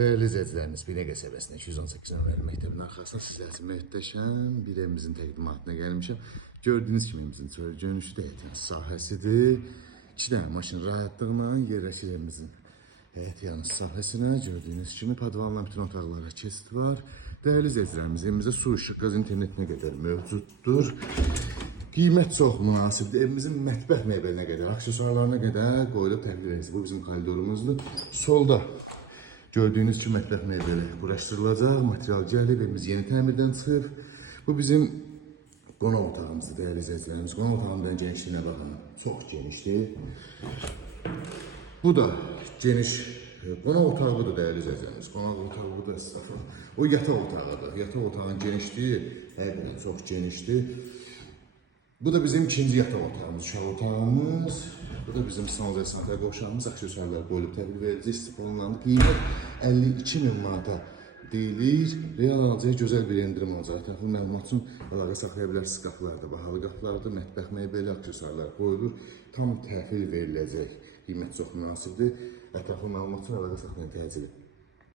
Değerli izləyicilərimiz, Binə qəsəbəsində 218 nömrəli məktəbin arxasında sizlər üçün möhtəşəm bir evimizin təqdimatına gəlmişəm. Gördüyünüz kimi evimizin görünüşü də həyət yanı sahəsidir. 2 dənə maşın rahatlıqla yerləşir evimizin həyət yanı sahəsinə. Gördüyünüz kimi podvalın bütün otaqlara keçid var. Değerli izləyicilərimiz, evimizdə su, işıq, qaz, internetinə qədər mövcuddur. Qiymət çox münasibdir. Evimizin mətbəx mebelinə qədər, aksesuarlarına qədər qoyulub təqdim edilir. Bu bizim koridorumuzdur. Solda gördüyünüz kimi mətbəx mebeli quraşdırılacaq. Material gəlib, evimiz yeni təmirdən çıxıb. Bu bizim qonaq otağımızdır değerli izləyicilərimiz. Qonaq otağının genişliyinə baxın. Çox genişdir. Bu da geniş qonaq otağıdır değerli izləyicilərimiz. Qonaq otağı da istəfə. O yataq otağıdır. Yataq otağının genişliyi həqiqətən çox genişdir. Bu da bizim ikinci yataq otağımız, uşaq otağımız. Bu da bizim sanuzə sanitər qovşağımız, aksesuarlar qoyulub təhvil verici istifadə olunandı. Qiymət 52.000 manata deyilir. Real alıcıya gözəl bir endirim olacaq. Təxmin məlumat üçün əlaqə saxlaya bilərsiniz. Qapılarda, bahalı qapılarda, mətbəx mebeli, aksesuarlar qoyulur. Tam təhvil veriləcək. Qiymət çox münasibdir. Ətraflı məlumat üçün əlaqə saxlayın təcili.